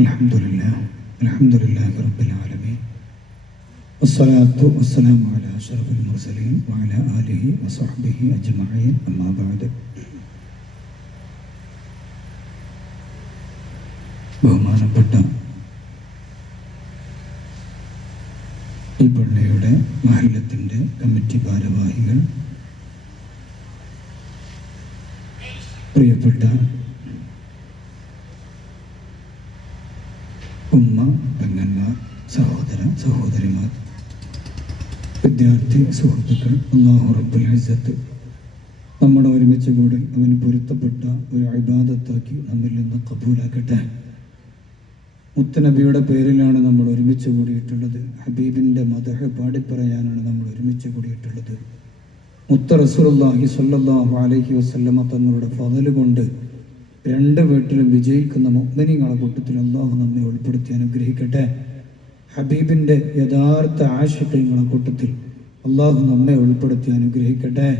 അൽഹംദുലില്ലാഹി റബ്ബിൽ ആലമീൻ വസ്സലാത്തു വസ്സലാമു അലാ അഷ്റഫിൽ മുർസലീൻ വഅലാ ആലിഹി വസഹ്ബിഹി അജ്മഈൻ അമ്മാ ബഅദ്. ബഹുമാനപ്പെട്ട ഈ പള്ളിയുടെ മഹല്ലത്തിൻ്റെ കമ്മിറ്റി ഭാരവാഹികൾ, പ്രിയപ്പെട്ട ഉമ്മ, പെങ്ങന്മാർ, സഹോദര സഹോദരിമാർ, വിദ്യാർത്ഥി സുഹൃത്തുക്കൾ, അല്ലാഹു റബ്ബുൽ ഇസ്സത്ത് നമ്മുടെ ഒരുമിച്ച് കൂടൽ അവന് പൊരുത്തപ്പെട്ട ഒരു ഇബാദത്താക്കി നമ്മിൽ നിന്ന് ഖബൂലാക്കട്ടെ. മുത്തനബിയുടെ പേരിലാണ് നമ്മൾ ഒരുമിച്ച് കൂടിയിട്ടുള്ളത്. ഹബീബിൻ്റെ മദഹ് പാടിപ്പറയാനാണ് നമ്മൾ ഒരുമിച്ച് കൂടിയിട്ടുള്ളത്. മുത്ത റസൂലുള്ളാഹി സ്വല്ലല്ലാഹു അലൈഹി വസല്ലമ തങ്ങളുടെ ഫളല് കൊണ്ട് രണ്ട് വീട്ടിലും വിജയിക്കുന്ന മുഅ്മിനീങ്ങളുടെ കൂട്ടത്തിൽ അല്ലാഹു നമ്മെ ഉൾപ്പെടുത്തി അനുഗ്രഹിക്കട്ടെ. ഹബീബിൻ്റെ യഥാർത്ഥ ആശിഖീങ്ങളുടെ കൂട്ടത്തിൽ അല്ലാഹു നമ്മെ ഉൾപ്പെടുത്തി അനുഗ്രഹിക്കട്ടെ.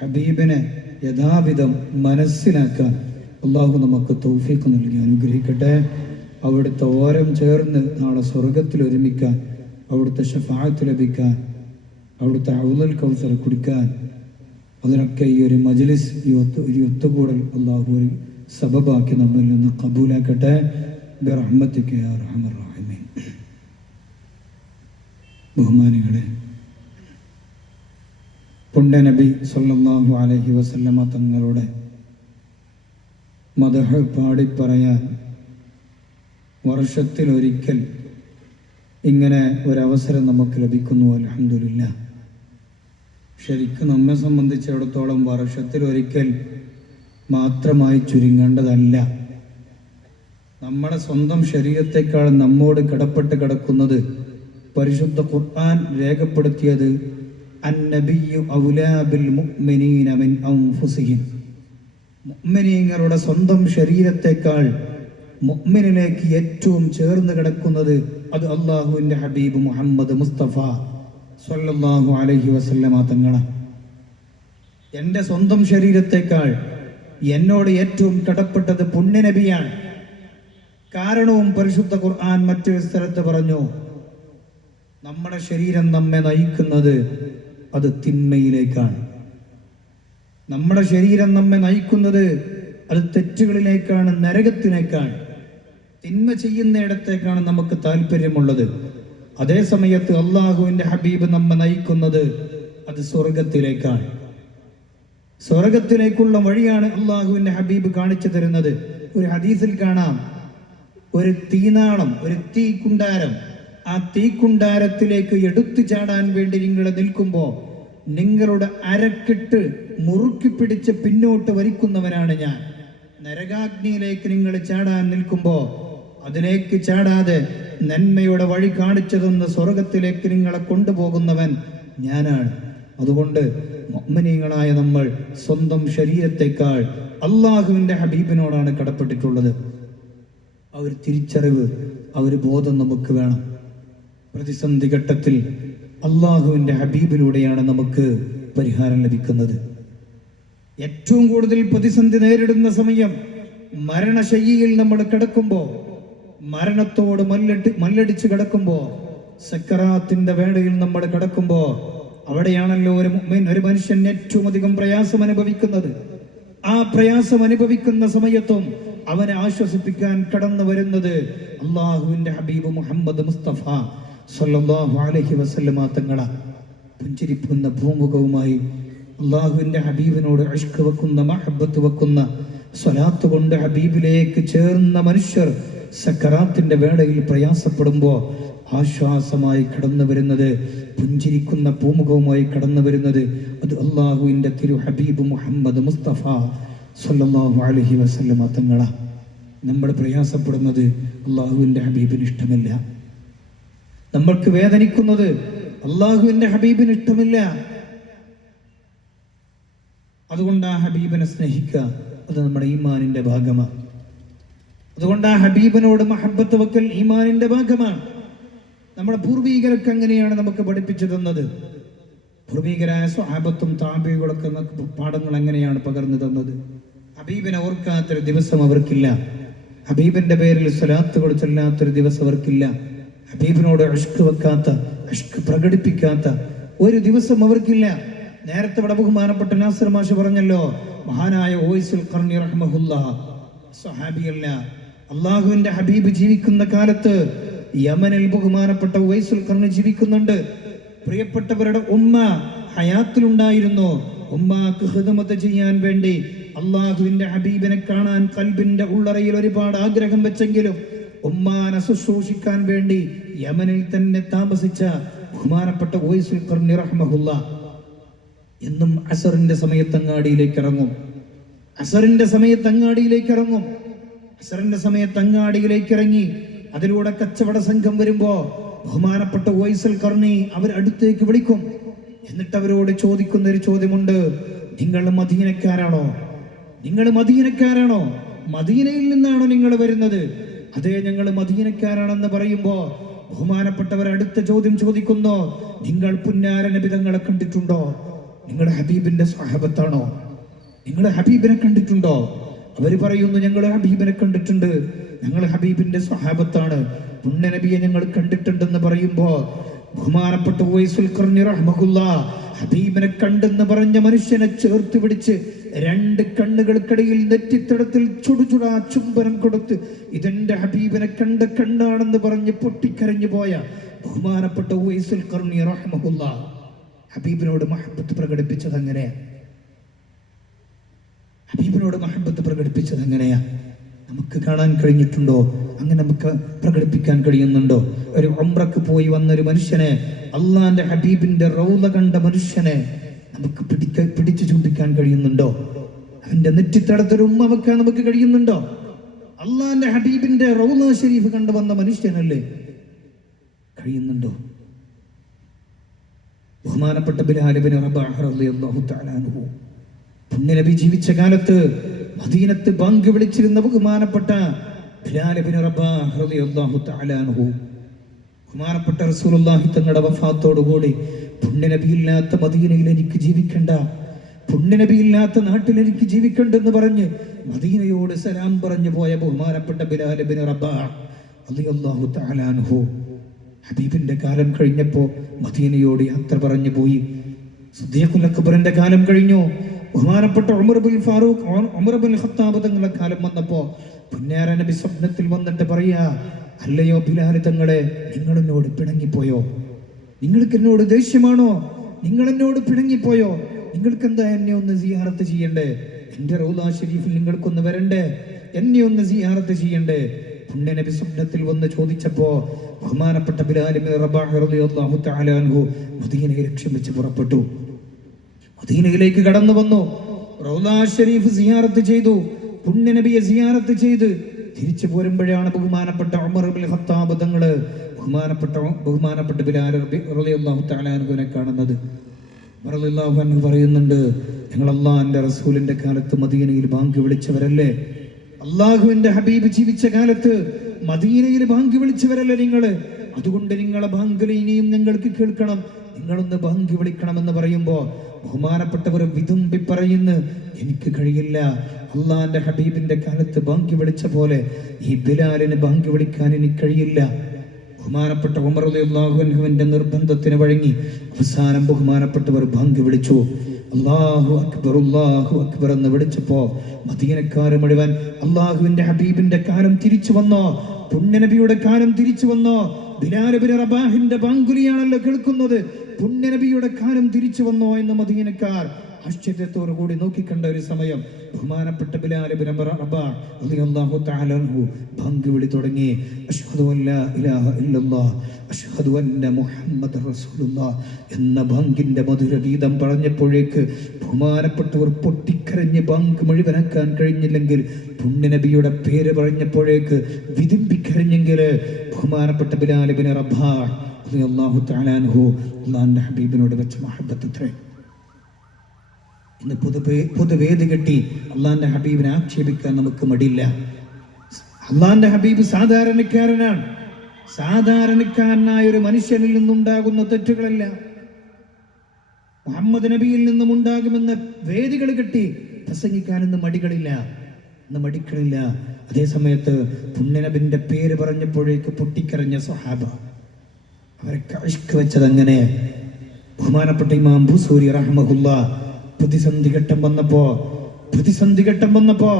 ഹബീബിനെ യഥാവിധം മനസ്സിലാക്കാൻ അല്ലാഹു നമുക്ക് തൗഫീഖ് നൽകി അനുഗ്രഹിക്കട്ടെ. അവിടുത്തെ ഓരം ചേർന്ന് നാളെ സ്വർഗത്തിൽ ഒരുമിക്കാൻ, അവിടുത്തെ ശഫാഅത്ത് ലഭിക്കാൻ, അവിടുത്തെ ഹൗദുൽ കൗസർ കുടിക്കാൻ, അതിനൊക്കെ ഈ ഒരു മജ്ലിസ്, ഒരു ഒത്തുകൂടൽ അല്ലാഹു ഒരു സബബാക്കി നമ്മിൽ നിന്ന് ഖബൂലാക്കട്ടെ. ബിറഹ്മതിക യാ അർഹമർ റഹീമീൻ. ബഹുമാനികളെ, പുണ്യ നബി സല്ലല്ലാഹു അലൈഹി വസല്ലമ തങ്ങളുടെ മദഹ് പാടിപ്പറയാൻ വർഷത്തിലൊരിക്കൽ ഇങ്ങനെ ഒരവസരം നമുക്ക് ലഭിക്കുന്നു. അൽഹംദുലില്ലാ. ശരിക്കും നമ്മെ സംബന്ധിച്ചിടത്തോളം വർഷത്തിലൊരിക്കൽ മാത്രമായി ചുരുങ്ങേണ്ടതല്ല. നമ്മുടെ സ്വന്തം ശരീരത്തെക്കാൾ നമ്മോട് കടപ്പെട്ട് കിടക്കുന്നത് പരിശുദ്ധ ഖുർആൻ രേഖപ്പെടുത്തിയത് അന്നബിയ്യു ഔലാ ബിൽ മുഅ്മിനീന മിൻ അൻഫുസിഹിം. മുഅ്മിനീങ്ങളുടെ സ്വന്തം ശരീരത്തെക്കാൾ മുഅ്മിനിലേക്ക് ഏറ്റവും ചേർന്ന് കിടക്കുന്നത് അത് അല്ലാഹുവിൻ്റെ ഹബീബ് മുഹമ്മദ് മുസ്തഫ സ്വല്ലല്ലാഹു അലൈഹി വസല്ലമ തങ്ങളാണ്. എൻ്റെ സ്വന്തം ശരീരത്തെക്കാൾ എന്നോട് ഏറ്റവും കടപ്പെട്ടത് പുണ്യനബിയാണ്. കാരണവും പരിശുദ്ധ ഖുർആൻ മറ്റൊരു സ്ഥലത്ത് പറഞ്ഞു, നമ്മുടെ ശരീരം നമ്മെ നയിക്കുന്നത് അത് തിന്മയിലേക്കാണ്. നമ്മുടെ ശരീരം നമ്മെ നയിക്കുന്നത് അത് തെറ്റുകളിലേക്കാണ്, നരകത്തിലേക്കാണ്. തിന്മ ചെയ്യുന്നിടത്തേക്കാണ് നമുക്ക് താല്പര്യമുള്ളത്. അതേ സമയത്ത് അള്ളാഹുവിൻ്റെ ഹബീബ് നമ്മെ നയിക്കുന്നത് അത് സ്വർഗത്തിലേക്കാണ്. സ്വർഗത്തിലേക്കുള്ള വഴിയാണ് അള്ളാഹുവിൻ്റെ ഹബീബ് കാണിച്ചു തരുന്നത്. ഒരു ഹദീസിൽ കാണാം, ഒരു തീനാളം, ഒരു തീക്കുണ്ടാരം, ആ തീക്കുണ്ടാരത്തിലേക്ക് എടുത്തു ചാടാൻ വേണ്ടി നിങ്ങൾ നിൽക്കുമ്പോൾ നിങ്ങളുടെ അരക്കിട്ട് മുറുക്കി പിടിച്ച് പിന്നോട്ട് വലിക്കുന്നവനാണ് ഞാൻ. നരകാഗ്നിയിലേക്ക് നിങ്ങൾ ചാടാൻ നിൽക്കുമ്പോൾ അതിലേക്ക് ചാടാതെ നന്മയുടെ വഴി കാണിച്ചതെന്ന് സ്വർഗത്തിലേക്ക് നിങ്ങളെ കൊണ്ടുപോകുന്നവൻ ഞാനാണ്. അതുകൊണ്ട് മുഅ്മിനീങ്ങളായ നമ്മൾ സ്വന്തം ശരീരത്തെക്കാൾ അള്ളാഹുവിൻ്റെ ഹബീബിനോടാണ് കടപ്പെട്ടിട്ടുള്ളത്. ആ ഒരു തിരിച്ചറിവ്, ആ ഒരു ബോധം നമുക്ക് വേണം. പ്രതിസന്ധി ഘട്ടത്തിൽ അള്ളാഹുവിൻ്റെ ഹബീബിലൂടെയാണ് നമുക്ക് പരിഹാരം ലഭിക്കുന്നത്. ഏറ്റവും കൂടുതൽ പ്രതിസന്ധി നേരിടുന്ന സമയം മരണശയ്യയിൽ നമ്മൾ കിടക്കുമ്പോൾ, മരണത്തോട് മല്ലടിച്ച് കിടക്കുമ്പോൾ, സക്കറാത്തിന്റെ വേളയിൽ നമ്മൾ കിടക്കുമ്പോൾ, അവിടെയാണല്ലോ ഒരു മുഅ്മിൻ, ഒരു മനുഷ്യൻ ഏറ്റവും അധികം പ്രയാസം അനുഭവിക്കുന്നത്. ആ പ്രയാസം അനുഭവിക്കുന്ന സമയത്തും അവനെ ആശ്വസിപ്പിക്കാൻ കടന്നു വരുന്നത് അള്ളാഹുവിൻ്റെ ഹബീബ് മുഹമ്മദ് മുസ്തഫ സ്വല്ലല്ലാഹു അലൈഹി വസല്ലമ തങ്ങളാണ്. പുഞ്ചിരിക്കുന്ന പൂമുഖവുമായി അള്ളാഹുവിൻ്റെ ഹബീബിനോട് ഇഷ്ക് വെക്കുന്ന, മഹബത്ത് വെക്കുന്ന, സ്വലാത്ത് കൊണ്ട് ഹബീബിലേക്ക് ചേർന്ന മനുഷ്യർ സക്കറാത്തിന്റെ വേളയിൽ പ്രയാസപ്പെടുമ്പോൾ ആശ്വാസമായി കടന്നു വരുന്നത്, പുഞ്ചിരിക്കുന്ന പൂമുഖവുമായി കടന്നു വരുന്നത് അത് അള്ളാഹുവിൻ്റെ തിരു ഹബീബ് മുഹമ്മദ് മുസ്തഫ സ്വല്ലല്ലാഹു അലൈഹി വസല്ലമ തങ്ങളാണ്. നമ്മൾ പ്രയാസപ്പെടുന്നത് അള്ളാഹുവിൻ്റെ ഹബീബിന് ഇഷ്ടമില്ല. നമ്മൾക്ക് വേദനിക്കുന്നത് അള്ളാഹുവിൻ്റെ ഹബീബിന് ഇഷ്ടമില്ല. അതുകൊണ്ട് ആ ഹബീബിനെ സ്നേഹിക്കുക, അത് നമ്മുടെ ഈമാനിന്റെ ഭാഗമാണ്. അതുകൊണ്ട് ആ ഹബീബിനോട് മഹബത്ത് വെക്കൽ ഈമാനിന്റെ ഭാഗമാണ്. നമ്മുടെ പൂർവീകരൊക്കെ അങ്ങനെയാണ് നമുക്ക് പഠിപ്പിച്ചു തന്നത്. പൂർവീകരായ സ്വഹാബത്തും താബിഈകളൊക്കെ പാഠങ്ങൾ എങ്ങനെയാണ് പകർന്നു തന്നത്. ഹബീബിനെ ഓർക്കാത്തൊരു ദിവസം അവർക്കില്ല. ഹബീബിന്റെ പേരിൽ സ്വലാത്തുകൾ ചൊല്ലാത്തൊരു ദിവസം അവർക്കില്ല. ഹബീബിനോട് ഇഷ്ക് വെക്കാത്ത, ഇഷ്ക് പ്രകടിപ്പിക്കാത്ത ഒരു ദിവസം അവർക്കില്ല. നേരത്തെ ഇവിടെ ബഹുമാനപ്പെട്ട നാസിർ മാഷ് പറഞ്ഞല്ലോ, മഹാനായ ഉവൈസുൽ ഖർനി റഹ്മഹുല്ലാഹ് സ്വഹാബിയല്ല, അള്ളാഹുവിന്റെ ഹബീബ് ജീവിക്കുന്ന കാലത്ത് യമനിൽ ബഹുമാനപ്പെട്ട ഉവൈസുൽ ഖർനി ജീവിക്കുന്നുണ്ട്. പ്രിയപ്പെട്ടവരുടെ ഉമ്മ ഹയാത്തിലുണ്ടായിരുന്നു. ഉമ്മാക്ക് ഖിദ്മത്ത് ചെയ്യാൻ വേണ്ടി അള്ളാഹുവിന്റെ ഹബീബിനെ കാണാൻ ഖൽബിന്റെ ഉള്ളറയിൽ ഒരുപാട് ആഗ്രഹം വെച്ചെങ്കിലും ഉമ്മാനെ ശുശ്രൂഷിക്കാൻ വേണ്ടി യമനിൽ തന്നെ താമസിച്ച ബഹുമാനപ്പെട്ട ഉവൈസുൽ ഖർനി റഹ്മഹുല്ലാഹ് എന്നും അസറിന്റെ സമയത്ത് അങ്ങാടിയിലേക്ക് ഇറങ്ങും. അസറിന്റെ സമയത്ത് അങ്ങാടിയിലേക്ക് ഇറങ്ങി അതിലൂടെ കച്ചവട സംഘം വരുമ്പോ ബഹുമാനപ്പെട്ട ഉവൈസുൽ ഖർനി അവർ അടുത്തേക്ക് വിളിക്കും. എന്നിട്ട് അവരോട് ചോദിക്കുന്ന ഒരു ചോദ്യമുണ്ട്, നിങ്ങൾ മദീനക്കാരാണോ? മദീനയിൽ നിന്നാണോ നിങ്ങൾ വരുന്നത്? അതെ, ഞങ്ങൾ മദീനക്കാരാണെന്ന് പറയുമ്പോ ബഹുമാനപ്പെട്ടവർ അടുത്ത ചോദ്യം ചോദിക്കുന്നു, നിങ്ങൾ പുന്നാര നബി തങ്ങളെ കണ്ടിട്ടുണ്ടോ? നിങ്ങൾ ഹബീബിന്റെ സ്വഹാബത്താണോ? നിങ്ങൾ ഹബീബിനെ കണ്ടിട്ടുണ്ടോ? അവര് പറയുന്നു, ഞങ്ങൾ ഹബീബിനെ കണ്ടിട്ടുണ്ട്, ഞങ്ങൾ ഹബീബിന്റെ സ്വഹാബത്താണ്, പുണ്യ നബിയെ ഞങ്ങൾ കണ്ടിട്ടുണ്ടെന്ന് പറയുമ്പോ ബഹുമാനപ്പെട്ട ഉവൈസുൽ ഖർനി റഹ്മഹുല്ലാഹ് ഹബീബിനെ കണ്ടെന്ന് പറഞ്ഞ മനുഷ്യനെ ചേർത്ത് പിടിച്ച് രണ്ട് കണ്ണുകൾക്കിടയിൽ നെറ്റിത്തടത്തിൽ ചുടുചുടാ ചുംബനം കൊടുത്ത് ഇതെന്റെ ഹബീബിനെ കണ്ട കണ്ണാണെന്ന് പറഞ്ഞ് പൊട്ടിക്കരഞ്ഞു പോയ ബഹുമാനപ്പെട്ട ഉവൈസുൽ ഖർനി റഹ്മഹുല്ലാഹ് ഹബീബിനോട് മഹബത്ത് പ്രകടിപ്പിച്ചത് എങ്ങനെയാ? നമുക്ക് കാണാൻ കഴിഞ്ഞിട്ടുണ്ടോ? അങ്ങനെ നമുക്ക് പ്രകടിപ്പിക്കാൻ കഴിയുന്നുണ്ടോ? ഒരു ഉംറക്ക് പോയി വന്ന ഒരു മനുഷ്യനെ, അള്ളാന്റെ ഹബീബിന്റെ റൗള കണ്ട മനുഷ്യനെ നമുക്ക് പിടിച്ചു ചൂണ്ടിക്കാൻ കഴിയുന്നുണ്ടോ? അവന്റെ നെറ്റിത്തടത്തൊരു ഉമ്മ വെക്കാൻ നമുക്ക് കഴിയുന്നുണ്ടോ? അള്ളാന്റെ ഹബീബിന്റെ റൗള ശരീഫ് കണ്ടു വന്ന മനുഷ്യനല്ലേ? കഴിയുന്നുണ്ടോ? ബഹുമാനപ്പെട്ട ബിലാൽ ഇബ്നു റബാഹ് റളിയല്ലാഹു തആല അൻഹു പുണ്യനബി ജീവിച്ച കാലത്ത് മദീനത്ത് ബാങ്ക് വിളിച്ചിരുന്ന ബഹുമാനപ്പെട്ട ബിലാൽ ഇബ്നു റബാഹ് റളിയല്ലാഹു തആല അൻഹു ബഹുമാനപ്പെട്ട റസൂലുള്ളാഹി തങ്ങളുടെ വഫാത്തോടുകൂടി പുണ്യനബിയില്ലാത്ത മദീനയിൽ എനിക്ക് ജീവിക്കണ്ട, പുണ്യനബിയില്ലാത്ത നാട്ടിൽ എനിക്ക് ജീവിക്കണ്ടെന്ന് പറഞ്ഞ് മദീനയോട് സലാം പറഞ്ഞു പോയ ബഹുമാനപ്പെട്ട ബിലാൽ ഇബ്നു റബാഹ് റളിയല്ലാഹു തആല അൻഹു ഹബീബിന്റെ കാലം കഴിഞ്ഞപ്പോ മദീനയോട് യാത്ര പറഞ്ഞു പോയി. സിദ്ദീഖുൽ അക്ബറിന്റെ കാലം കഴിഞ്ഞു. ബഹുമാനപ്പെട്ട ഉമർ ബിൻ ഖത്താബ് തങ്ങളുടെ കാലം വന്നപ്പോ പുന്നാര നബി സ്വപ്നത്തിൽ വന്നിട്ട് പറയാ, അല്ലയോ ബിലാൽ തങ്ങളെ, നിങ്ങൾ എന്നോട് പിണങ്ങിപ്പോയോ? നിങ്ങൾക്ക് എന്നോട് ദേഷ്യമാണോ? നിങ്ങൾ എന്നോട് പിണങ്ങിപ്പോയോ? നിങ്ങൾക്ക് എന്താ എന്നെ ഒന്ന് സിയാറത്ത് ചെയ്യണ്ടേ? എന്റെ റൗള ഷരീഫിൽ നിങ്ങൾക്കൊന്ന് വരണ്ടേ? എന്നെ ഒന്ന് സിയാറത്ത് ചെയ്യണ്ടേ? പുണ്യ നബി സ്വപ്നത്തിൽ വന്ന് ചോദിച്ചപ്പോ ബഹുമാനപ്പെട്ട ബിലാൽ ഇബ്നു റബാഹ് റളിയല്ലാഹു തആല അൻഹു മദീനയെ ലക്ഷ്യം വെച്ച് പുറപ്പെട്ടു. മദീനയിലേക്ക് കടന്നു വന്നു. റൗള ഷരീഫ് സിയാറത്ത് ചെയ്തു. പുണ്യ നബിയെ സിയാറത്ത് ചെയ്ത് തിരിച്ചു പോരുമ്പോഴാണ് ബഹുമാനപ്പെട്ട ഉമർ ഇബ്നു ഖത്താബ് തങ്ങള് ബഹുമാനപ്പെട്ട ബിലാൽ റളിയല്ലാഹു തആല അൻഹുവിനെ കാണുന്നത്. ഉമർ റളിയല്ലാഹു അൻഹു പറയുന്നുണ്ട്, ഞങ്ങൾ അല്ലാഹുവിന്റെ റസൂലിന്റെ കാലത്ത് മദീനയിൽ ബാങ്ക് വിളിച്ചവരല്ലേ? അള്ളാഹുവിന്റെ ഹബീബ് ജീവിച്ച കാലത്ത് മദീനയിൽ ബാങ്ക് വിളിച്ചവരല്ലേ നിങ്ങള്? അതുകൊണ്ട് നിങ്ങളെ ബാങ്കിൽ ഇനിയും നിങ്ങൾക്ക് കേൾക്കണം, നിങ്ങളൊന്ന് ബാങ്ക് വിളിക്കണമെന്ന് പറയുമ്പോ ബഹുമാനപ്പെട്ടവർ വിതുമ്പി പറയുന്നു, എനിക്ക് കഴിയില്ല, അള്ളാന്റെ ഹബീബിന്റെ കാലത്ത് ബാങ്ക് വിളിച്ച പോലെ ഈ ബിലാലിന് ബാങ്ക് വിളിക്കാൻ എനിക്ക് കഴിയില്ല. ബഹുമാനപ്പെട്ട ഉമർ റളിയല്ലാഹു അൻഹുവിന്റെ നിർബന്ധത്തിന് വഴങ്ങി അവസാനം ബഹുമാനപ്പെട്ടവർ ബാങ്ക് വിളിച്ചു. അല്ലാഹു അക്ബർ എന്ന് വിളിച്ചപ്പോ മദീനക്കാര് മുഴുവൻ അള്ളാഹുവിന്റെ ഹബീബിന്റെ കാലം തിരിച്ചു വന്നോ? പുണ്യനബിയുടെ കാലം തിരിച്ചു വന്നോ? ബിലാൽ ഇബ്നു റബാഹിന്റെ ബാങ്കുലിയാണല്ലോ കേൾക്കുന്നത്. പുണ്യനബിയുടെ കാലം തിരിച്ചു വന്നോ എന്ന് മദീനക്കാർ ആശ്ചര്യത്തോടു കൂടി നോക്കിക്കണ്ട ഒരു സമയം ബഹുമാനപ്പെട്ട ബിലാൽ ഇബ്നു റബാഹ് റളിയല്ലാഹു തആല അൻഹു ബാങ്ക് വിളി തുടങ്ങി. അശ്ഹദു അല്ലാ ഇലാഹ ഇല്ലല്ലാഹ് അശ്ഹദു അന്ന മുഹമ്മദർ റസൂലുള്ളാഹ് എന്ന ബാങ്കിന്റെ മധുര ഗീതം പറഞ്ഞപ്പോഴേക്ക് ബഹുമാനപ്പെട്ടവർ പൊട്ടിക്കരഞ്ഞ് ബാങ്ക് മുഴുവനാക്കാൻ കഴിഞ്ഞില്ലെങ്കിൽ പുണ്യനബിയുടെ പേര് പറഞ്ഞപ്പോഴേക്ക് വിതുമ്പിക്കരഞ്ഞെങ്കിൽ ബഹുമാനപ്പെട്ട ബിലാൽ ഇബ്നു റബാഹ് റളിയല്ലാഹു തആല അൻഹു അല്ലാഹുവിന്റെ ഹബീബിനോട് വെച്ച മഹബത്ത് അത്രേ. ഇന്ന് പൊതുവേദി കെട്ടി അള്ളാന്റെ ഹബീബിനെ ആക്ഷേപിക്കാൻ നമുക്ക് മടിയില്ല. അള്ളാന്റെ ഹബീബ് സാധാരണക്കാരനാണ്. സാധാരണക്കാരനായ ഒരു മനുഷ്യനിൽ നിന്നുണ്ടാകുന്ന തെറ്റുകളല്ല മുഹമ്മദ് നബിയിൽ നിന്നും ഉണ്ടാകുമെന്ന് വേദികൾ കെട്ടി പ്രസംഗിക്കാനൊന്നും മടികളില്ല. എന്ന് മടിക്കണില്ല. അതേ സമയത്ത് പുണ്യനബിന്റെ പേര് പറഞ്ഞപ്പോഴേക്ക് പൊട്ടിക്കരഞ്ഞ സ്വഹാബ, അവരൊക്കെ ഇഷ്ക് വെച്ചത് അങ്ങനെ. ബഹുമാനപ്പെട്ട ഇമാം ബൂസൂരി റഹ്മഹുല്ലാ പ്രതിസന്ധി ഘട്ടം വന്നപ്പോ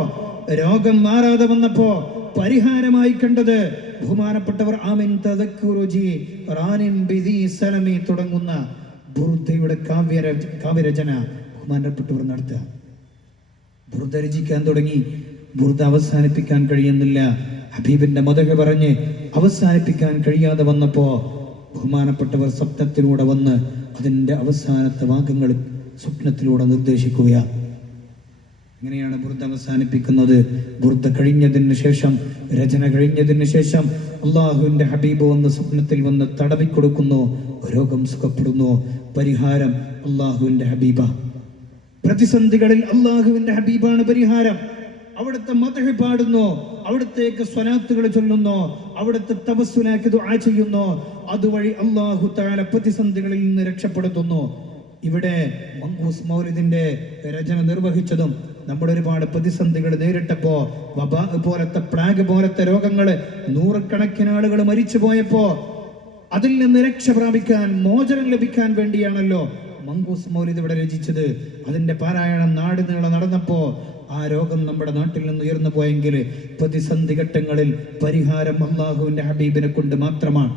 രോഗം മാറാതെ വന്നപ്പോ പരിഹാരമായി കണ്ടത് ബഹുമാനപ്പെട്ടവർ ആമിൻ തദക്കുറുജി റാനിൻ ബിദി സലമി തുടങ്ങുന്ന ബുർദയുടെ കാവ്യരചന ബഹുമാനപ്പെട്ടവർ നടത്തുക. ബുർദ രചിക്കാൻ തുടങ്ങി. ബുർദ അവസാനിപ്പിക്കാൻ കഴിയുന്നില്ല. ഹബീബിന്റെ മദഹ് പറഞ്ഞ് അവസാനിപ്പിക്കാൻ കഴിയാതെ വന്നപ്പോ ബഹുമാനപ്പെട്ടവർ സ്വപ്നത്തിലൂടെ വന്ന് അതിന്റെ അവസാനത്തെ വാക്യങ്ങൾ സ്വപ്നത്തിലൂടെ നിർദ്ദേശിക്കുകയാണ്. ഇങ്ങനെയാണ് ബുർദ അവസാനിപ്പിക്കുന്നത്. ബുർദ കഴിഞ്ഞതിന് ശേഷം, രചന കഴിഞ്ഞതിന് ശേഷം അള്ളാഹുവിന്റെ ഹബീബ് വന്ന് സ്വപ്നത്തിൽ വന്ന് തടവിക്കൊടുക്കുന്നു. രോഗം സുഖപ്പെടുന്നു. പരിഹാരം അള്ളാഹുവിന്റെ ഹബീബ. പ്രതിസന്ധികളിൽ അള്ളാഹുവിന്റെ ഹബീബാണ് പരിഹാരം. അവിടുത്തെ മദ്ഹ് പാടുന്നു, അവിടുത്തേക്ക് സ്വലാത്തുകൾ ചൊല്ലുന്നു, അവിടുത്തെ തവസ്സുലാക്കി ദുആ ചെയ്യുന്നു. അതുവഴി അല്ലാഹു തആല പ്രതിസന്ധികളിൽ നിന്ന് രക്ഷപ്പെടുത്തുന്നു. ഇവിടെ മങ്കൂസ് മൗലിദിന്റെ രചന നിർവഹിച്ചതും നമ്മൾ ഒരുപാട് പ്രതിസന്ധികൾ നേരിട്ടപ്പോ, വബാ പോലത്തെ പ്ലാഗ് പോലത്തെ രോഗങ്ങള് നൂറുകണക്കിന് ആളുകൾ മരിച്ചു പോയപ്പോ അതിൽ നിന്ന് രക്ഷ പ്രാപിക്കാൻ, മോചനം ലഭിക്കാൻ വേണ്ടിയാണല്ലോ മങ്കൂസ് മൗലിദ് ഇവിടെ രചിച്ചത്. അതിന്റെ പാരായണം നാട് നീളെ നടന്നപ്പോ ആ രോഗം നമ്മുടെ നാട്ടിൽ നിന്ന് ഉയർന്നു പോയെങ്കിൽ പ്രതിസന്ധി ഘട്ടങ്ങളിൽ പരിഹാരം അള്ളാഹുവിന്റെ ഹബീബിനെ കൊണ്ട് മാത്രമാണ്.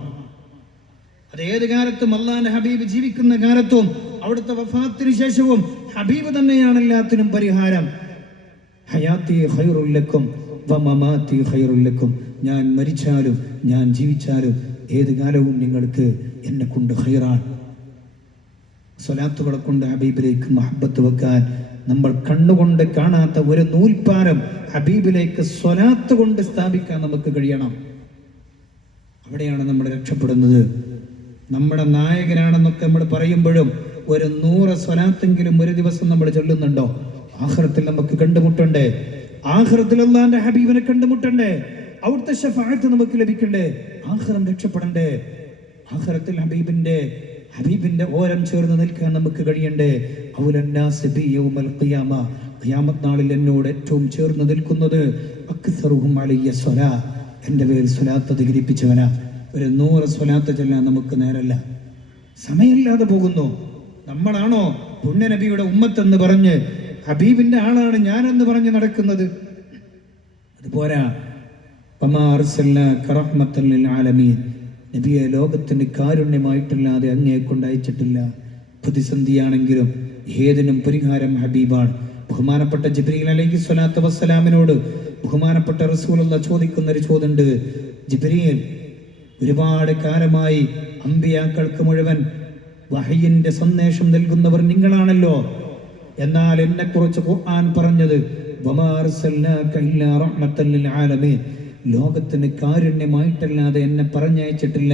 അത് ഏത് കാലത്തും അള്ളാഹുവിന്റെ ഹബീബ് ജീവിക്കുന്ന കാലത്തും അവിടുത്തെ വഫാത്തിന് ശേഷവും ഹബീബ് തന്നെയാണ് എല്ലാത്തിനും പരിഹാരം. ഹയാത്തി ഖൈറുൽ ലക്കും വമമാതി ഖൈറുൽ ലക്കും. ഞാൻ മരിച്ചാലും ഞാൻ ജീവിച്ചാലും ഏത് കാലവും നിങ്ങൾക്ക് എന്നെ കൊണ്ട് ഖൈറാണ്. സ്വലാത്തുകളെ കൊണ്ട് ഹബീബിലേക്ക് മഹബത്ത് വെക്കാൻ, നമ്മൾ കണ്ണുകൊണ്ട് കാണാത്ത ഒരു നൂൽപ്പാരം ഹബീബിലേക്ക് സ്വലാത്ത് കൊണ്ട് സ്ഥാപിക്കാൻ നമുക്ക് കഴിയണം. അവിടെയാണ് നമ്മൾ രക്ഷപ്പെടുന്നത്. നമ്മുടെ നായകനാണെന്നൊക്കെ നമ്മൾ പറയുമ്പോഴും ഒരു 100 സ്വലാത്തെങ്കിലും ഒരു ദിവസം നമ്മൾ ചൊല്ലുന്നുണ്ടോ? ആഖിറത്തിൽ നമുക്ക് കണ്ടുമുട്ടണ്ടേ? ആഖിറത്തിൽ അല്ലാഹുവിന്റെ ഹബീബിനെ കണ്ടുമുട്ടണ്ടേ? അവിടുത്തെ ശഫാഅത്ത് നമുക്ക് ലഭിക്കണ്ടേ? ആഖിറം രക്ഷപ്പെടണ്ടേ? ആഖിറത്തിൽ ഹബീബിന്റെ ഓരം ചേർന്ന് നിൽക്കാൻ നമുക്ക് കഴിയണ്ടേ? ഔലന്നാസ് ബി യൗമൽ ഖിയാമ, ഖിയാമത്ത് നാളിൽ എന്നോട് ഏറ്റവും ചേർന്ന് നിൽക്കുന്നത് അക്സറുഹും അലയ്യ സ്വലാ, എൻ്റെ പേരിൽ സ്വലാത്ത് അധികരിപ്പിച്ചവനാ. ഒരു 100 സ്വലാത്ത് ചൊല്ലാൻ നമുക്ക് നേരല്ല, സമയമില്ലാതെ പോകുന്നു. നമ്മളാണോ പുണ്യനബിയുടെ ഉമ്മത്തെന്ന് പറഞ്ഞ് ഹബീബിന്റെ ആളാണ് ഞാനെന്ന് പറഞ്ഞ് നടക്കുന്നത്? അതുപോരാ. നബിയെ ലോകത്തിന് കാരുണ്യമായിട്ടല്ലാതെ അങ്ങയെ കൊണ്ട് അയച്ചിട്ടില്ല. പ്രതിസന്ധിയാണെങ്കിലും ഏതിനും പരിഹാരം ഹബീബാണ്. ബഹുമാനപ്പെട്ട ജിബ്രീൽ അലൈഹി സ്വലാത്തു വസ്സലാമിനോട് ബഹുമാനപ്പെട്ട റസൂലുള്ളാഹി ചോദിക്കുന്ന ഒരു ചോദ്യമുണ്ട്. ജിബ്രീൽ, ഒരുപാട് കാലമായി അമ്പിയാക്കൾക്ക് മുഴുവൻ വഹയിന്റെ സന്ദേശം നൽകുന്നവർ നിങ്ങളാണല്ലോ. എന്നാൽ എന്നെ കുറിച്ച് ഖുർആൻ പറഞ്ഞത് വമാ അർസൽനാക ഇല്ലാ റഹ്മത്തൻ ലിൽ ആലമീൻ, ലോകത്തിന് കാരുണ്യമായിട്ടല്ലാതെ എന്നെ പറഞ്ഞയച്ചിട്ടില്ല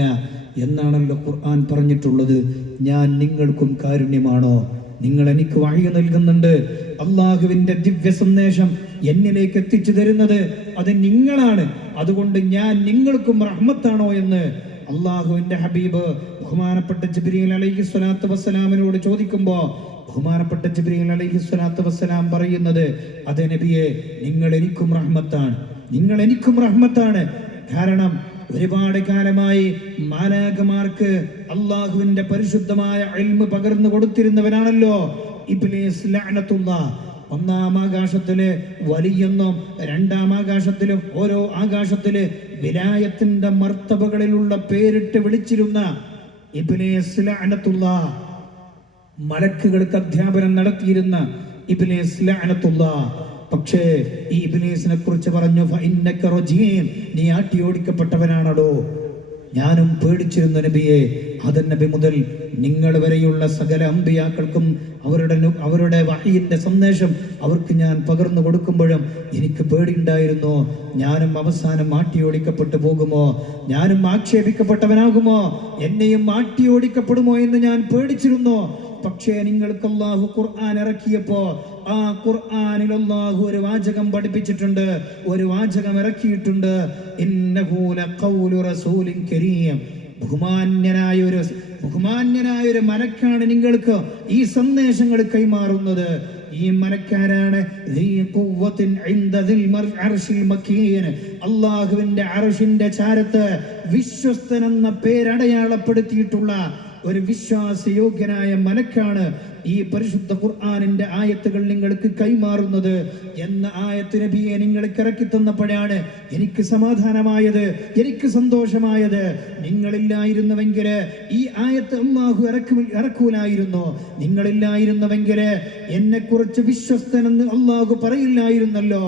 എന്നാണല്ലോ ഖുർആൻ പറഞ്ഞിട്ടുള്ളത്. ഞാൻ നിങ്ങൾക്കും കാരുണ്യമാണോ? നിങ്ങൾ എനിക്ക് വഹയി നൽകുന്നുണ്ട്. അള്ളാഹുവിന്റെ ദിവ്യ സന്ദേശം എന്നിലേക്ക് എത്തിച്ചു തരുന്നത് അത് നിങ്ങളാണ്. അതുകൊണ്ട് ഞാൻ നിങ്ങൾക്കും റഹ്മത്താണോ എന്ന് അള്ളാഹുവിന്റെ ഹബീബ് ബഹുമാനപ്പെട്ട ജിബ്രീൽ അലൈഹി സ്വലാത്തു വസ്സലാമിനോട് ചോദിക്കുമ്പോ ബഹുമാനപ്പെട്ട ജിബ്രീൽ അലൈഹി സ്വലാത്തു വസ്സലാം പറയുന്നത്, അതെ നബിയെ, നിങ്ങൾ എനിക്കും റഹ്മത്താണ്, നിങ്ങൾ എനിക്കും റഹ്മത്താണ്. കാരണം ഒരുപാട് കാലമായി മാലാഖമാർക്ക് അള്ളാഹുവിന്റെ പരിശുദ്ധമായ ഇൽമ് പകർന്നു കൊടുത്തിരുന്നവനാണല്ലോ ഇബ്ലീസ് ലഅനത്തുല്ലാഹ്. 1-ാം ആകാശത്തില് വലിയെന്നും 2-ാം ആകാശത്തിലും ഓരോ ആകാശത്തില് വിലായത്തിന്റെ മർത്തബകളിലുള്ള പേരിട്ട് വിളിച്ചിരുന്ന ഇബ്ലീസ് ലഅനത്തുല്ലാഹ്, മലക്കുകൾക്ക് അധ്യാപനം നടത്തിയിരുന്ന ഇബ്ലീസ് ലഅനത്തുല്ലാഹ്. പക്ഷേ ഈ ഇബ്ലീസിനെ കുറിച്ച് പറഞ്ഞു, ഫഇന്നക റജീം, നീ ആട്ടിയോടിക്കപ്പെട്ടവനാണല്ലോ. ഞാനും പേടിച്ചിരുന്നു നബിയെ. ആദം നബി മുതൽ നിങ്ങൾ വരെയുള്ള സകല അമ്പിയാക്കൾക്കും അവരുടെ വഹയിന്റെ സന്ദേശം അവർക്ക് ഞാൻ പകർന്നു കൊടുക്കുമ്പോഴും എനിക്ക് പേടിയുണ്ടായിരുന്നു. ഞാനും അവസാനം ആട്ടിയോടിക്കപ്പെട്ടു പോകുമോ, ഞാനും ആക്ഷേപിക്കപ്പെട്ടവനാകുമോ, എന്നെയും ആട്ടിയോടിക്കപ്പെടുമോ എന്ന് ഞാൻ പേടിച്ചിരുന്നു. പക്ഷേ നിങ്ങൾക്ക് അല്ലാഹു ഖുർആൻ ഇറക്കിയപ്പോ ആ ഖുർആനിൽ അല്ലാഹു ഒരു വാചകം പഠിപ്പിച്ചിട്ടുണ്ട്, ഒരു വാചകം ഇറക്കിയിട്ടുണ്ട്. ഇന്നഹു ലഖൗലു റസൂലിൻ കരീം, ബഹുമാന്യനായ ഒരു മലക്കാണ് നിങ്ങൾക്ക് ഈ സന്ദേശങ്ങൾ കൈമാറുന്നത്. ഈ മലക്കാരാണ് അള്ളാഹുവിന്റെ അർശിന്റെ ചാരത്ത് വിശ്വസ്തൻ എന്ന പേരടയാളപ്പെടുത്തിയിട്ടുള്ള ഒരു വിശ്വാസയോഗ്യനായ മലക്കാണ് ഈ പരിശുദ്ധ ഖുർആനിന്റെ ആയത്തുകൾ നിങ്ങൾക്ക് കൈമാറുന്നത് എന്ന ആയത്ത് നബിയെ നിങ്ങൾക്ക് ഇറക്കി തന്നപ്പോഴാണ് എനിക്ക് സമാധാനമായത്, എനിക്ക് സന്തോഷമായത്. നിങ്ങളില്ലായിരുന്നുവെങ്കിൽ ഈ ആയത്ത് അല്ലാഹു ഇറക്കൂലായിരുന്നു. നിങ്ങളില്ലായിരുന്നുവെങ്കിൽ എന്നെ കുറിച്ച് വിശ്വസ്തനെന്ന് അല്ലാഹു പറയില്ലായിരുന്നല്ലോ.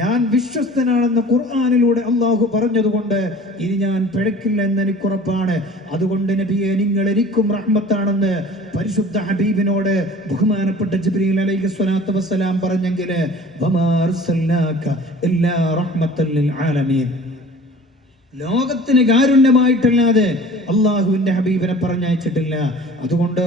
ഞാൻ വിശ്വസ്തനാണെന്ന് ഖുർആനിലൂടെ അല്ലാഹു പറഞ്ഞതുകൊണ്ട് ഇനി ഞാൻ പിഴക്കില്ല എന്ന് എനിക്കുറപ്പാണ്. അതുകൊണ്ട് നബിയെ നിങ്ങൾ എനിക്കും റഹ്മത്താണെന്ന് പരിശുദ്ധ ഹബീബിനോട് ബഹുമാനപ്പെട്ട ജിബ്രീൽ അലൈഹി സ്വലാത്തു വസ്സലാം പറഞ്ഞെങ്കിൽ വമാ അർസൽനാക ഇല്ലാ റഹ്മത്തൽ ലിൽ ആലമീൻ, ലോകത്തിന് കാരുണ്യമായിട്ടല്ലാതെ അള്ളാഹുവിന്റെ ഹബീബിനെ പറഞ്ഞയച്ചിട്ടില്ല. അതുകൊണ്ട്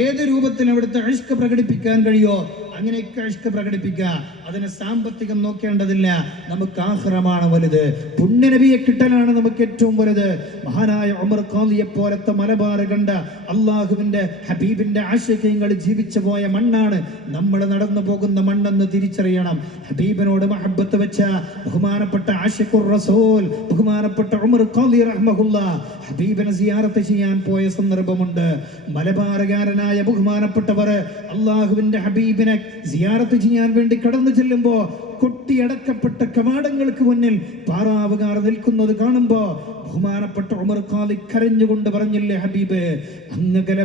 ഏത് രൂപത്തിൽ അവിടുത്തെ ഇഷ്ക് പ്രകടിപ്പിക്കാൻ കഴിയോ അങ്ങനെയൊക്കെ ഇഷ്ക് പ്രകടിപ്പിക്കുക. അതിന് സാമ്പത്തികം നോക്കേണ്ടതില്ല, നമുക്ക് ആഖിറമാണ് വലുത്. പുണ്യനബിയെ കിട്ടലാണ് നമുക്ക് ഏറ്റവും വലുത്. മഹാനായ ഉമർ ഖാദിയെ പോലത്തെ മലബാറ് കണ്ട അള്ളാഹുവിന്റെ ഹബീബിന്റെ ആശിഖ്യങ്ങൾ ജീവിച്ചു പോയ മണ്ണാണ് നമ്മൾ നടന്നു പോകുന്ന മണ്ണെന്ന് തിരിച്ചറിയണം. ഹബീബിനോട് മഹബ്ബത്ത് വെച്ച ബഹുമാനപ്പെട്ട ആശിഖുർ റസൂൽ ബഹുമാനപ്പെട്ട ഉമർ ഖാദി റഹ്മഹുല്ലാഹ് ഹബീബിനെ സിയാറത്ത് ചെയ്യാൻ പോയ സന്ദർഭമുണ്ട്. മലബാറുകാരനായ ബഹുമാനപ്പെട്ടവർ അള്ളാഹുവിന്റെ ഹബീബിനെ സിയാറത്ത് ചെയ്യാൻ വേണ്ടി കടന്നു ചെല്ലുമ്പോ കൊട്ടിയടക്കപ്പെട്ട കവാടങ്ങൾക്ക് മുന്നിൽ പാറാവുകാർ നിൽക്കുന്നത് കാണുമ്പോ ബഹുമാനപ്പെട്ട ഉമർ ഖാദി കരഞ്ഞുകൊണ്ട് പറഞ്ഞില്ലേ, ഹബീബ് അങ്ങകലെ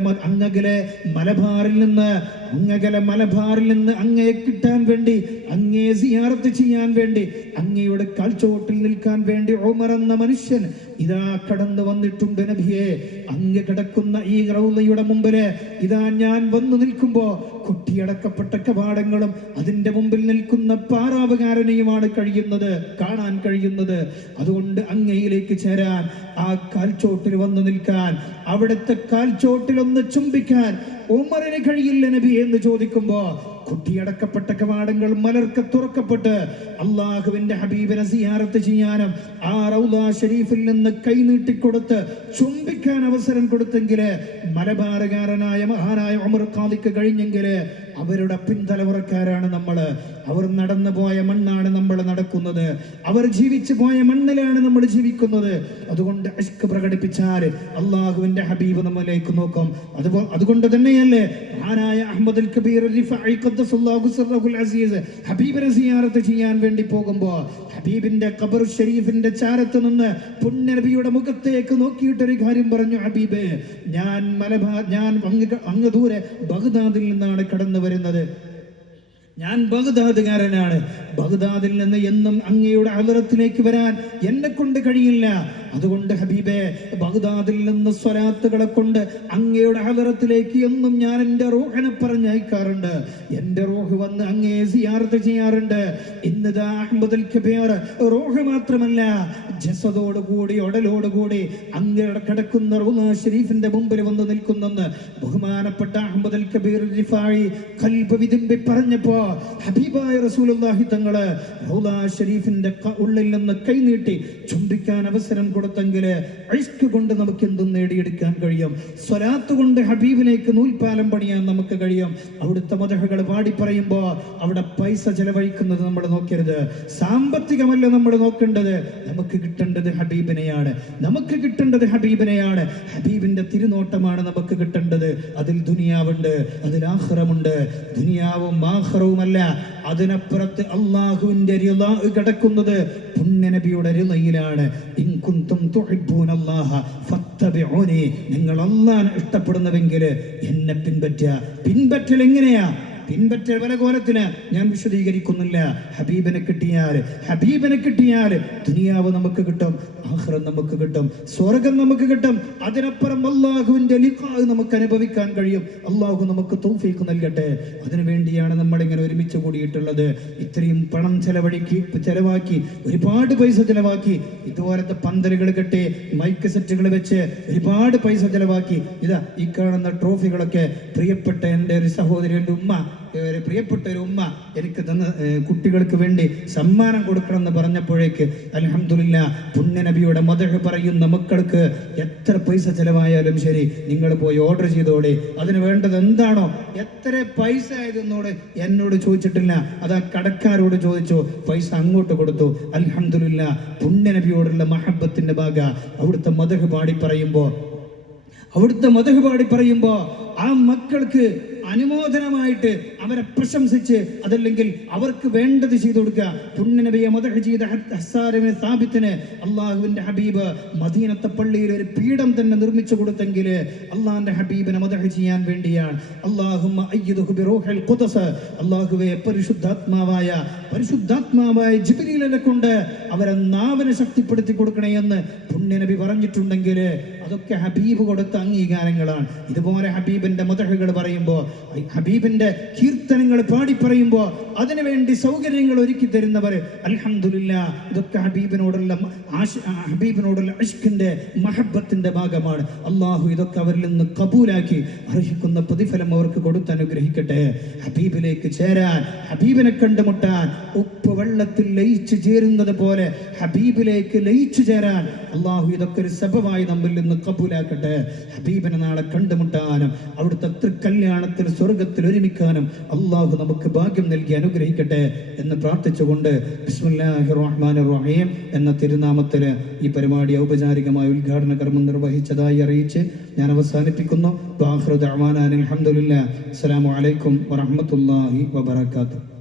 മലബാറിൽ നിന്ന് അങ്ങയെ കിട്ടാൻ വേണ്ടി, അങ്ങയെ സിയാറത്ത് ചെയ്യാൻ വേണ്ടി, അങ്ങയുടെ കാൽച്ചോട്ടിൽ നിൽക്കാൻ വേണ്ടി ഉമർ എന്ന മനുഷ്യൻ ഇതാ കടന്നു വന്നിട്ടുണ്ട് നബിയെ. അങ്ങ് കിടക്കുന്ന ഈ റൗളയുടെ മുമ്പില് ഇതാ ഞാൻ വന്നു നിൽക്കുമ്പോ കൊട്ടിയടക്കപ്പെട്ട കവാടങ്ങളും അതിന്റെ മുമ്പിൽ നിൽക്കുന്ന പാറാവുകാരനെയുമാണ് കാണാൻ കഴിയുന്നത്. അതുകൊണ്ട് അങ്ങയിലേക്ക് ചേരാൻ, ആ കാൽച്ചോട്ടിൽ വന്നു നിൽക്കാൻ, അവിടുത്തെ കാൽച്ചോട്ടിൽ ഒന്ന് ചുംബിക്കാൻ ഉമറിന് കഴിയില്ല നബി എന്ന് ചോദിക്കുമ്പോ കൊട്ടിയടക്കപ്പെട്ട കവാടങ്ങൾ മലർക്കെ തുറക്കപ്പെട്ട് അള്ളാഹുവിന്റെ ഹബീബിനെ സിയാറത്ത് ചെയ്യാനും ആ റൗള ഷരീഫിൽ നിന്ന് കൈനീട്ടിക്കൊടുത്ത് ചുംബിക്കാൻ അവസരം കൊടുത്തെങ്കിൽ മലബാറുകാരനായ മഹാനായ ഉമർ ഖാദിക്ക് കഴിഞ്ഞെങ്കിൽ അവരുടെ പിൻതലമുറക്കാരാണ് നമ്മള്. അവർ നടന്നു പോയ മണ്ണാണ് നമ്മൾ നടക്കുന്നത്, അവർ ജീവിച്ചു പോയ മണ്ണിലാണ് നമ്മൾ ജീവിക്കുന്നത്. അതുകൊണ്ട് ഇഷ്ക് പ്രകടിപ്പിച്ചാൽ അള്ളാഹുവിന്റെ ഹബീബ് നമ്മിലേക്ക് നോക്കും. അതുകൊണ്ട് തന്നെയല്ലേ മഹാനായ അഹ്മദുൽ കബീർ റിഫാഇ ഖദ്ദസല്ലാഹു സിർറഹുൽ അസീസ് ഹബീബിനെ സിയാറത്ത് ചെയ്യാൻ വേണ്ടി പോകുമ്പോ ഹബീബിന്റെ ഖബർ ഷരീഫിന്റെ ചാരത്ത് നിന്ന് പുണ്യനബിയുടെ മുഖത്തേക്ക് നോക്കിയിട്ടൊരു കാര്യം പറഞ്ഞു, ഹബീബ് ഞാൻ അങ്ങ് ദൂരെ ബഗ്ദാദിൽ നിന്നാണ് കടന്നു വരുന്നത്. ഞാൻ ബഗ്ദാദുകാരനാണ്. ബഗ്ദാദിൽ നിന്ന് എന്നും അങ്ങയുടെ ഹളറത്തിലേക്ക് വരാൻ എന്നെ കൊണ്ട് കഴിയില്ല. അതുകൊണ്ട് ഹബീബേ, ബഗ്ദാദിൽ നിന്ന് സ്വലാത്തുകളെ കൊണ്ട് അങ്ങയുടെ ഹളറത്തിലേക്ക് എന്നും ഞാൻ എൻ്റെ റൂഹിനെ പറഞ്ഞയക്കാറുണ്ട്. എൻ്റെ റൂഹ് വന്ന് അങ്ങയെ സിയാറത്ത് ചെയ്യാറുണ്ട്. ഇന്നതാ അഹ്മദുൽ കബീർ റൂഹ് മാത്രമല്ല, ജസദോടുകൂടി ഉടലോടുകൂടി അങ്ങയുടെ കിടക്കുന്ന റൗള ഷരീഫിന്റെ മുമ്പിൽ വന്ന് നിൽക്കുന്നെന്ന് ബഹുമാനപ്പെട്ട അഹ്മദുൽ കബീർ റിഫാഇ ഖൽബ് വിതുമ്പി പറഞ്ഞപ്പോ ഹബീബായ റസൂലുള്ളാഹി തങ്ങള് റൗള ഷരീഫിന്റെ ഉള്ളിൽ നിന്ന് കൈനീട്ടി ചുംബിക്കാൻ അവസരം കൊടുത്തെങ്കിൽ ഇഷ്ക് കൊണ്ട് നമുക്ക് എന്തും നേടിയെടുക്കാൻ കഴിയും. സ്വലാത്ത് കൊണ്ട് ഹബീബിലേക്ക് നൂൽപാലം പണിയാൻ നമുക്ക് കഴിയും. അവിടുത്തെ മദഹുകൾ പാടി പറയുമ്പോ അവിടെ പൈസ ചെലവഴിക്കുന്നത് നമ്മൾ നോക്കരുത്, സാമ്പത്തികമല്ല നമ്മൾ നോക്കേണ്ടത്. നമുക്ക് കിട്ടേണ്ടത് ഹബീബിനെയാണ്, നമുക്ക് കിട്ടേണ്ടത് ഹബീബിനെയാണ്. ഹബീബിന്റെ തിരുനോട്ടമാണ് നമുക്ക് കിട്ടേണ്ടത്. അതിൽ ദുനിയാവുണ്ട്, അതിൽ ആഖിറമുണ്ട്. ദുനിയാവും ആഖിറവുമല്ല, അതിനപ്പുറത്ത് അള്ളാഹുവിന്റെ റിളാ കിടക്കുന്നത് പുണ്യനബിയുടെ റിളയിലാണ്. ഇൻ കുന്തും തുഹിബ്ബൂനല്ലാഹ ഫത്തബിഊനി, നിങ്ങൾ അല്ലാഹനെ ഇഷ്ടപ്പെടുന്നുവെങ്കിൽ എന്നെ പിൻപറ്റൽ എങ്ങനെയാ? പിൻപറ്റൽ പല കോലത്തിന് ഞാൻ വിശദീകരിക്കുന്നില്ല. ഹബീബിനെ കിട്ടിയാൽ ദുനിയാവ് നമുക്ക് കിട്ടും, ആഖിറത്ത് നമുക്ക് കിട്ടും, സ്വർഗം നമുക്ക് കിട്ടും. അതിനപ്പുറം അല്ലാഹുവിന്റെ ലിഖാ നമുക്ക് അനുഭവിക്കാൻ കഴിയും. അല്ലാഹു നമുക്ക് തൗഫീഖ് നൽകട്ടെ. അതിനുവേണ്ടിയാണ് നമ്മൾ ഇങ്ങനെ ഒരുമിച്ച് കൂടിയിട്ടുള്ളത്. ഇത്രയും പണം ചെലവാക്കി ഒരുപാട് പൈസ ചെലവാക്കി, ഇതുപോലത്തെ പന്തലുകൾ കെട്ടി മൈക്ക് സെറ്റുകൾ വെച്ച് ഒരുപാട് പൈസ ചെലവാക്കി. ഇതാ ഈ കാണുന്ന ട്രോഫികളൊക്കെ പ്രിയപ്പെട്ട എൻ്റെ ഒരു സഹോദരി, എൻ്റെ ഉമ്മ ഒരു പ്രിയപ്പെട്ട ഒരു ഉമ്മ എനിക്ക് തന്ന കുട്ടികൾക്ക് വേണ്ടി സമ്മാനം കൊടുക്കണം എന്ന് പറഞ്ഞപ്പോഴേക്ക് അൽഹംദുലില്ലാ പുണ്യ നബിയുടെ മദ്ഹ് പറയുന്ന മക്കൾക്ക് എത്ര പൈസ ചെലവായാലും ശരി നിങ്ങൾ പോയി ഓർഡർ ചെയ്തോടെ, അതിന് വേണ്ടത് എന്താണോ എത്ര പൈസ ആയതെന്നോട് എന്നോട് ചോദിച്ചിട്ടില്ല, അത് ആ കടക്കാരോട് ചോദിച്ചു, പൈസ അങ്ങോട്ട് കൊടുത്തു. അൽഹംദുലില്ലാ പുണ്യ നബിയോടുള്ള മഹബത്തിന്റെ ഭാഗ അവിടുത്തെ മദ്ഹ് പാടി പറയുമ്പോ ആ മക്കൾക്ക് അനുമോദനമായിട്ട് അവരെ പ്രശംസിച്ച് അതല്ലെങ്കിൽ അവർക്ക് വേണ്ടത് ചെയ്തു കൊടുക്കുക. പുണ്യനബിയെ മദ്ഹ് ചെയ്ത ഹസ്സാൻ ഇബ്നു സാബിത്തിന് അള്ളാഹുവിന്റെ ഹബീബ് മദീനത്തെ പള്ളിയിൽ ഒരു പീഠം തന്നെ നിർമ്മിച്ചു കൊടുത്തെങ്കിൽ അള്ളാഹിന്റെ ഹബീബിനെ മദ്ഹ് ചെയ്യാൻ വേണ്ടിയാണ്. അല്ലാഹുമ്മ അയ്യിദുഹു ബിറൂഹിൽ ഖുദ്സ്, അള്ളാഹുവേ പരിശുദ്ധാത്മാവായ ജിബ്രീലിനെ കൊണ്ട് അവരെ നാവിനെ ശക്തിപ്പെടുത്തി കൊടുക്കണേ എന്ന് പുണ്യനബി പറഞ്ഞിട്ടുണ്ടെങ്കിൽ അതൊക്കെ ഹബീബ് കൊടുത്ത അംഗീകാരങ്ങളാണ്. ഇതുപോലെ ഹബീബിന്റെ മദ്ഹുകൾ പറയുമ്പോൾ, ഹബീബിന്റെ കീർത്തനങ്ങൾ പാടി പറയുമ്പോൾ അതിനുവേണ്ടി സൗകര്യങ്ങൾ ഒരുക്കി തരുന്നവർ അൽഹംദുലില്ലാ, ഇതൊക്കെ ഹബീബിനോടുള്ള ഇഷ്കിന്റെ മഹബത്തിന്റെ ഭാഗമാണ്. അള്ളാഹു ഇതൊക്കെ അവരിൽ നിന്ന് കബൂലാക്കി അർഹിക്കുന്ന പ്രതിഫലം അവർക്ക് കൊടുത്ത് അനുഗ്രഹിക്കട്ടെ. ഹബീബിലേക്ക് ചേരാൻ, ഹബീബിനെ കണ്ടുമുട്ടാൻ, ഉപ്പ് വെള്ളത്തിൽ ലയിച്ചു ചേരുന്നത് പോലെ ഹബീബിലേക്ക് ലയിച്ചു ചേരാൻ അള്ളാഹു ഇതൊക്കെ ഒരു സബബായി നമ്മിൽ നിന്ന് കബൂലാക്കട്ടെ. ഹബീബിനെ നാളെ കണ്ടുമുട്ടാനും അവിടുത്തെ തൃക്കല്യാണത്തിൽ സ്വർഗത്തിൽ ഒരുമിക്കാനും അള്ളാഹു നമുക്ക് ഭാഗ്യം നൽകി അനുഗ്രഹിക്കട്ടെ എന്ന് പ്രാർത്ഥിച്ചുകൊണ്ട് ബിസ്മില്ലാഹിർ റഹ്മാനിർ റഹീം എന്ന തിരുനാമത്തിൽ ഈ പരിപാടി ഔപചാരികമായ ഉദ്ഘാടന കർമ്മം നിർവഹിച്ചതായി അറിയിച്ച് ഞാൻ അവസാനിപ്പിക്കുന്നു. അൽഹംദുലില്ലാ. അസ്സലാമു അലൈക്കും വറഹ്മത്തുള്ളാഹി വബറകാതുഹു.